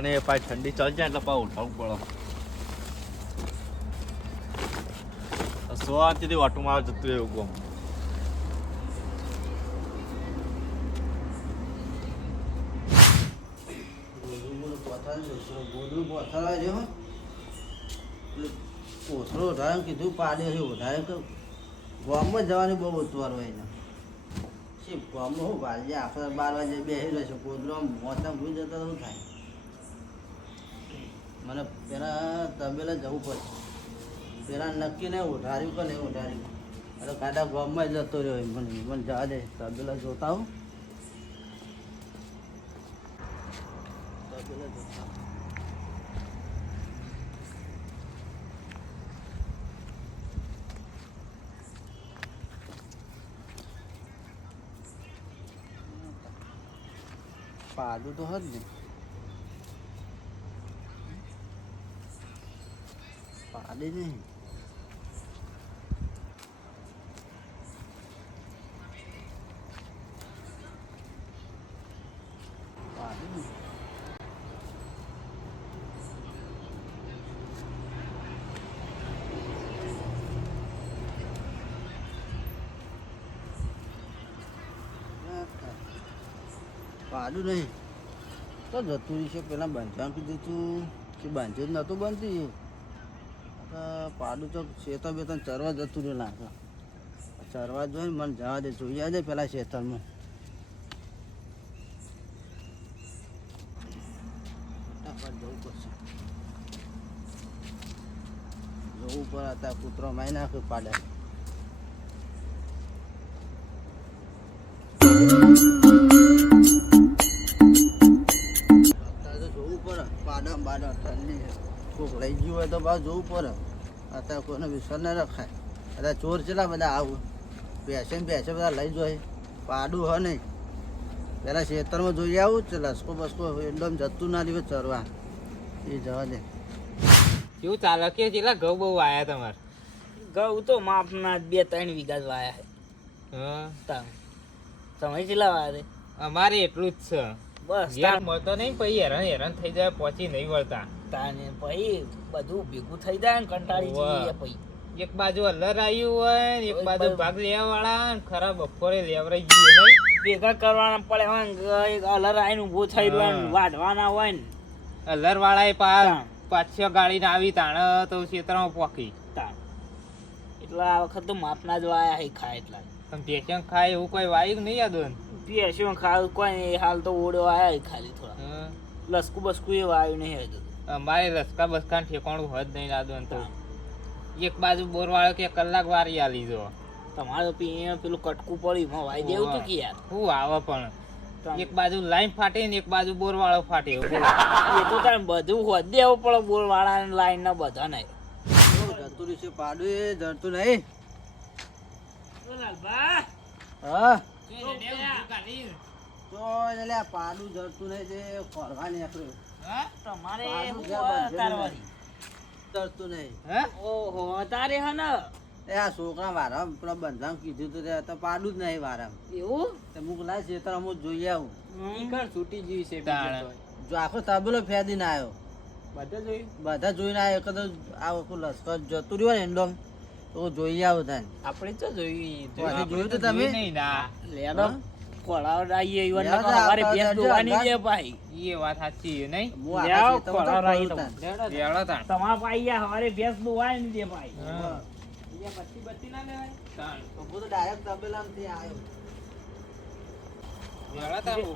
અને પાછી ઠંડી ચાલી જાય એટલે પાછું ઉઠાવવું પડે શાંતિથી વાટુમાં જતું એવું ગમ કોથળો વધારે કીધું પાડે છે વધારે ગામમાં જવાની બહુ ઉતવાર હોય ને શીપ ગામમાં શું વાગે આખરે 12 વાગે બેસી રહેશે કોથળો મોટા ભૂઈ જતો શું થાય મને પેલા તબેલા જવું પડશે પેલા નક્કી નહીં ઉઠાર્યું કે નહીં ઉઠાર્યું અરે કાંટા ગામમાં જતો રહ્યો મને જવા દે તબેલા જોતા હું તબેલા જોતા પાડું તો હજ ને પાડે નહીં પાડે નહીં પાડું નહીં તો જતું છે પેલા બાંધવાનું કીધું તું કે બાંધ્યું જ નહોતું બનતું પાડું તો શેતર બેતર ચરવા જતું રહ્યું લાગે ચરવા જોઈને મને જવા દે જોઈ દે પેલા શેતરમાં જવું પડશે જવું પડે હતા કૂતરો મારી નાખ્યો પાડે કોક લઈ ગયું હોય તો ભાવ જોવું પડે અત્યારે કોઈને વિશ્વાસ ના રખાય અત્યારે ચોર કેટલા બધા આવું બેસે બધા લઈ જાય પાડું હ નહીં પેલા ખેતરમાં જોઈ આવું છે લસકો બસકો એકદમ જતું ના રહ્યું ચરવા એ જવા દે કેવું ચાલે કે કેટલા ઘઉં બહુ વાયા તમારે ઘઉં તો માપના 2-3 વીઘા જ વાયા છે તમે કેટલા વાયા છે અમારે એટલું જ છે બસ મળતો નહીં પછી હેરાન થઈ જાય પહોંચી નહીં વળતા તાને પછી બધું ભેગું થઈ જાય ને કંટાળી જઈએ પછી એક બાજુ અલર આવ્યું હોય ને એક બાજુ ભાગ લેવા વાળા ખરા બપોરે લેવરાઈ ગયું નહીં ભેગા કરવાના પડે હોય અલર આવીને ઊભું થઈ રહ્યું વાઢવાના હોય ને અલર વાળા પાછો ગાડીને આવી તાણ તો ખેતરમાં પોકી એટલે આ વખત તો માપના જ વાયા હે ખાય એટલા પણ ભેંસ્યો ખાય એવું કોઈ વાયું નહીં યાદ ભેંસ્યો ખાય કોઈ હાલ તો ઓળો આયા ખાલી થોડા લસકું બસકું એ વાયું નહીં હતું અમારે રસકા બસકા ઠેકાણું હોત નહીં દાદો તો એક બાજુ બોર વાળો કે કલાક વારી આલી જો તમારે પેલું કટકું પડ્યું એમાં વાઈ દેવું તું કે યાર શું આવે પણ એક બાજુ લાઈન ફાટે ને એક બાજુ બોર વાળો ફાટે એ તો તારે બધું હોત દેવું પડે બોર વાળા લાઈન ના બધા નહીં જતું છે પાડું એ જડતું નહીં હા તો એટલે પાડું જડતું નહીં જે ફરવા નીકળ્યું તમારે જડતું નહીં ઓહો તારે હા ને એ આ છોકરા વારા પેલા બંધામ કીધું તો પાડું જ નહીં વારા એવું અમુક લાય ખેતર અમુક જોઈ આવું છૂટી ગઈ છે જો આખો તબેલો ફેદીને આવ્યો બધા જોઈને આવ્યો કદાચ આ લશ્કર જતું રહ્યું ને એન્ડોમ તો જોઈ આવો થાય આપણે તો જોયું જોયું તો તમે લેડો ખોળાવડાઈએ અમારે ભેંસ દોવાની છે ભાઈ એ વાત સાચી નહીં તમારા ભાઈ હવારે ભેંસ દોવાની છે ભાઈ બત્તી ના લેવાય ડાયરેક્ટ તબેલામાંથી આવ્યો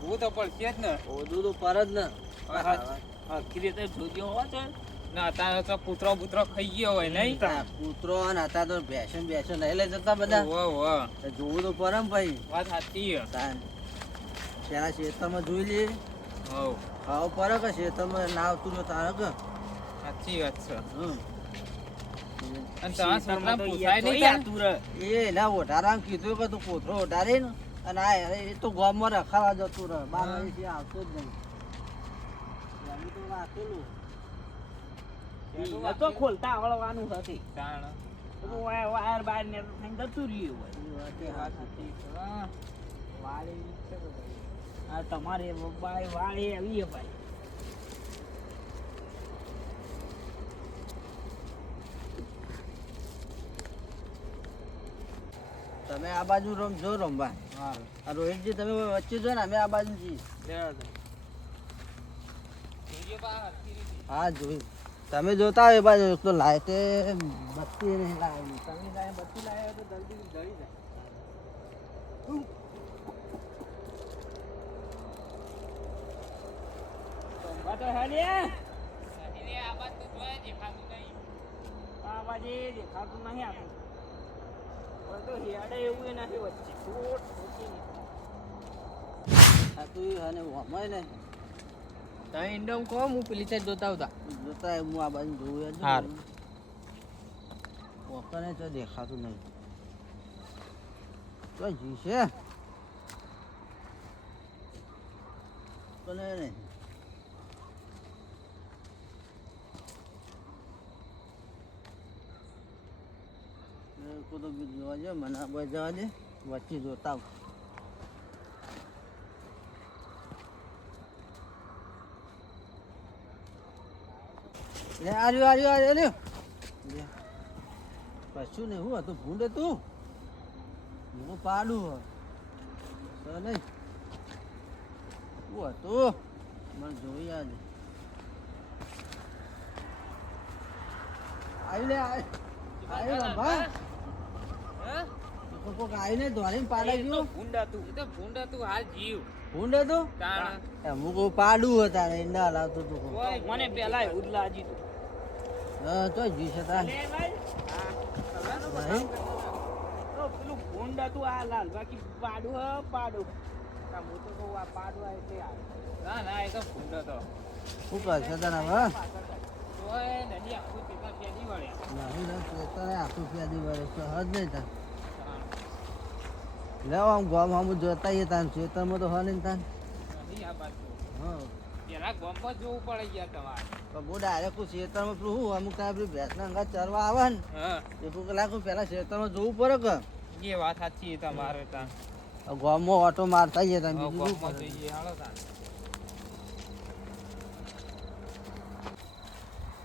હું તો પડશે જ ને ઓધું તો પર જ ને હરખી રીતે જોજો હોવા છે ને અત્યારે તો કૂતરો ખાઈ ગયો હોય નહીં કૂતરો અને હતા તો ભેંસો નહીં લઈ જતા બધા જોવું તો પર ભાઈ વાત સાચી પેલા ખેતરમાં જોઈ લઈએ ખાવ પર કે ખેતરમાં ના આવતું જો તારે કે સાચી વાત છે એ ના ઓઢારા કીધું કે તું કોથળો ઓઢારે ને અને આ એ તો ગામમાં રખાવા જતું રહે 12 વાગે આવતો જ નહીં તો રાખેલું તો ખોલતા આવડવાનું હતી વાયર બાર ને જતું રહ્યું તમારે વાળી આવી ભાઈ તમે આ બાજુ જો રમવા આ રોહિતજી તમે વચ્ચે જો ને અમે આ બાજુ છીએ હા જોઈ તમે જોતા હોય એ બાજુ તો લાઈટે બત્તી નહીં લાવેલી તમે લાય બત્તી લાવ્યા તો જલ્દી જળી જાય તો હેલે આ બાદ તો જોયા દેખાતું નહીં આ બાજે દેખાતું નહીં આપણું તો હેડે એવું નથી વચ્ચે છોટ આ તું અને વમાય ને તમે ઇન્ડોમ કહો હું પેલી સાઈડ જોતા આવતા જોતા હોય હું આ બાજુ જોઉં યાર હારું. વખને તો દેખાતું નહીં તો જી છે કોને નહીં તો જોવા દે મને આ બાજુ જવા દે વચ્ચે જોતા આવ લે આર્યો લે કશું નહીં હું હતું ભૂંડ હતું હું પાડું તો નહીં હું હતું મને જોઈ આજે આવી લે આવી ભાઈ કોક આવીને ધોરીને પાડા ગયું ભૂંડ હતું હાલ જીવ ભૂંડ હતું તાણ હું કહું પાડું હતા ને ના લાવતું તું મને પેલા એવું જ લાજી તું હા તો જી છે તાર લે ભાઈ ભાઈ તો પેલું ભૂંડ હતું આ લાલ બાકી પાડું હ પાડું હું તો કહું આ પાડું આ એટલે આવે ના એ તો ભૂંડ હતો શું કરશે તને હવે ઓય નદી આખું પેપર ફેરી વળ્યા નહીં ને પોતાને આખું ફેદી વળે છે હજ નહીં તાર લેવા આમ ગામ આમ જોતા આવીએ તાન ખેતરમાં તો હ નહીં તાન નહીં આ બાજુ હા પેલા ગોમ્પો જોવું પડે યાર તમારે તો બહુ ડાયરેક્ટ ખેતરમાં પેલું શું અમુક ટાઈમ પેલી ભેંસના અંગા ચરવા આવે ને હા એ કોઈ કલાક પહેલા ખેતરમાં જોવું પડે કે એ વાત સાચી છે તમારે ત્યાં ગામમાં ઓટો મારતા આવીએ તાન બીજું શું ગોમ્પો કરે? જોઈએ હાલો તાન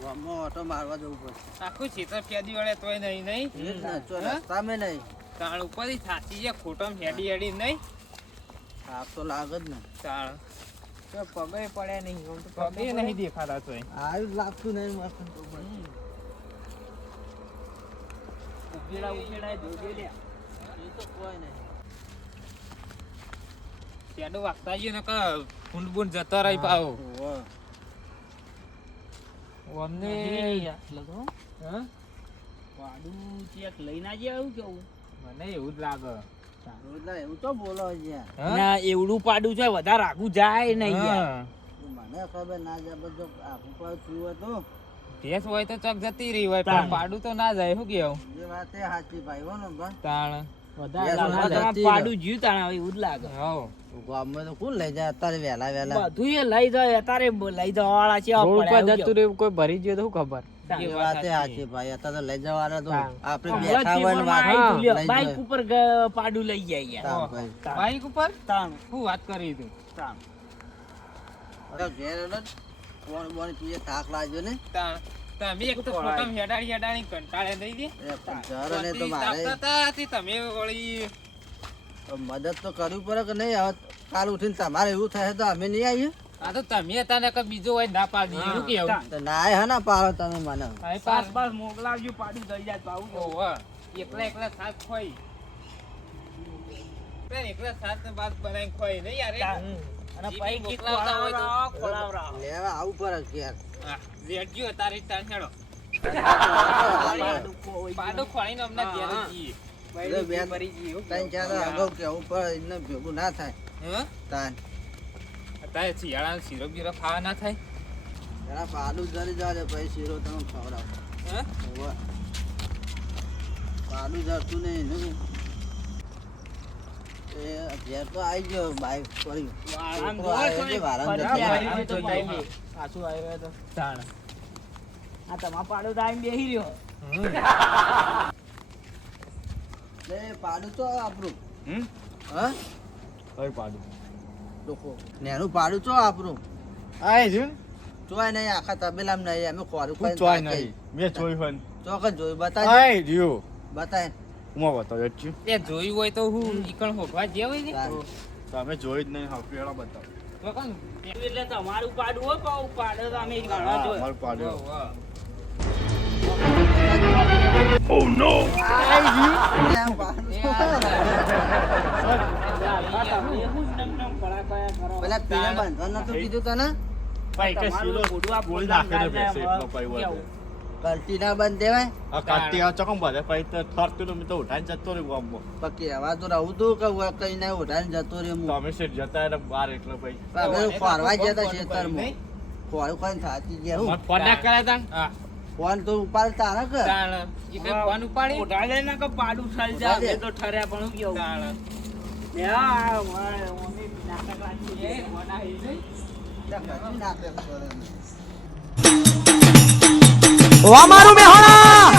ગામમાં ઓટો મારવા જવું પડે આખું ખેતર ફેરી વળે તોય નહીં નહીં એ જ ને ચો હા? રસ્તામાં નહીં તાણ ઉપરથી થાચી છે ખોટો હેડી હેડી નહીં આપ તો લાગે જ ને તાણ તો પગે પડે નહીં આમ તો પગે નહીં દેખાતા તોય આવ્યું જ લાગતું નહીં વખત તો પછી. ઉકેડા જોજે લે એ તો કોઈ નહીં શેડો વાગતા ગયો ને કે ફૂંડ બૂંડ જતો રહી પાવ ઓહો. અમને હા પાડું ચેક લઈને આજે આવું કેવું મને એવું જ લાગે રોજના એવું તો બોલો યાર હા? ના એવડું પાડું છે વધારે આગું જાય નહીં યાર હા. મને ખબર ના જાય બધું આખું પર થયું હતું ભેંસ હોય તો ચોક જતી રહી હોય પણ તાણ. પાડું તો ના જાય શું કેવું એ વાત એ સાચી ભાઈ હો ને ભાઈ તાણ વધારે યાર, લાંબા વધારે તમારે જતી પાડું જીવ તાણે એવું જ લાગે હવ ગામમાં તો કોણ લઈ જાય અત્યારે વહેલા વહેલા બધું એ લઈ જાય અત્યારે લઈ જવા વાળા છે રહ્યું કોઈ ભરી ગયો તો શું ખબર એ વાત એ સાચી ભાઈ અત્યારે તો લઈ જવાના તો તાણ. આપણે બેઠા હોય ને વાત લઈ બાઈક જાય. ઉપર પાડું લઈ જાય યાર તાણ ભાઈ. બાઈક ઉપર તાણ શું વાત કરી તું તાણ તો ઘેર હેડો ને. કોણ બોણ પીએ થાક લાગ્યો ને તાણ તમે એક તો ફોટો હેડાડી કંટાળે દઈ દે એ પણ જરા ને તો મારે તમે વળી મદદ તો કરવી પડે કે નહીં હવે કાલ ઉઠીને તમારે એવું થાય તો અમે નહીં આવીએ આ તો તમે હતા ને કે બીજો હોય ના પાડી દીધું શું કેવું તો ના હે ને પાડો તમે મને હા, પાસ પાસ મોકલાવજો પાડું દઈ જાય તો આવું તો ઓહો. એકલા સાત ખોઈ એકલા સાત ને બાદ બનાવી ખોઈ નહીં યાર તાણ. અને જીભી પૈકી મોકલાવતા હોય તો. ખોલાવરાવો. લેવા આવું પડે ઘેર હા, લેટજો તારી તાણ હેડો પાડું કોઈ પાડો ખોળીને અમને ઘેર હા. જઈએ એટલે બેન ત્રણ ચાર વાર અગાઉ કેવું પડે એને ભેગું ના થાય હા તાન અત્યારે શિયાળાનો શીરો બીરો ખાવા ના થાય જરા પાડું જરી જવા દે પછી શીરો તમે ખવડાવો હા હોવે. પાડું જરતું નહીં ને એ ઘેર તો આવી ગયો બાઈક પડી આમ છોકરો આવ્યો છે, વારામ ફરી જતો આવી રહ્યો. તો પાછું આવ્યો તો તાણ આ તમારા પાડો તો આવીને બેહી રહ્યો લે પાડું તો આપણું હમ હા કઈ પાડું લોકો નેનું પાડું ચો આપણું આય છે ચોય નહીં આખા તબેલામાં નહીં અમે ખોરું કોઈ ચોય નહીં મેં જોઈ હન ચોક જ જોયું બતાય આય રહ્યો બતાય હું બતાવ્યો જ છું એ જોયું હોય તો હું ઈકણ હોકવા જે હોય ને તારે. તમે જોઈ જ નહીં હા પેલા બતાવો તો કોણ એટલે તમારું પાડું હોય પાઉં પાડે તો અમે ઘણા હા જોયા. મારું પાડ્યો એમ પાડું. તમે શું નમ પડા કયા કરો? પેલા પીને બાંધવા નતું કીધું તને ભાઈ કે તમારું શીલો મોઢું આ ગોળી પોતાનું નાખીને ગાય બેસે જાય એટલો પાઈ હોય કેવું? કલટી ના બંધ દેવાય આ કાટી આ ચકમ બધે પછી તો થરતું તો મેં તો ઉઠાઈને જતો રહ્યો ગામમાં પણ કહેવા તો રહું તું કે હવે કઈ ના ઉઠાઈને જતો રે હું તમે શેઠ જતા એટલે બાર એટલે પછી અમે ફરવા ગયા હતા ખેતરમાં ફોન કોઈ થાતી ગયા હું ફોન ના કરે તાણ હા ફોન તો ઉપાડતા ને કે તાણ ઈ કઈ ફોન ઉપાડી મોઢા લઈને કે પાડું ચાલી જાય અમે તો ઠર્યા પણ હું કેવું? તાણ એ આ વાય, ઓમે નાટક લાગી છે. બનાવી છે. કશું ના કરે. અમારું મેહોણા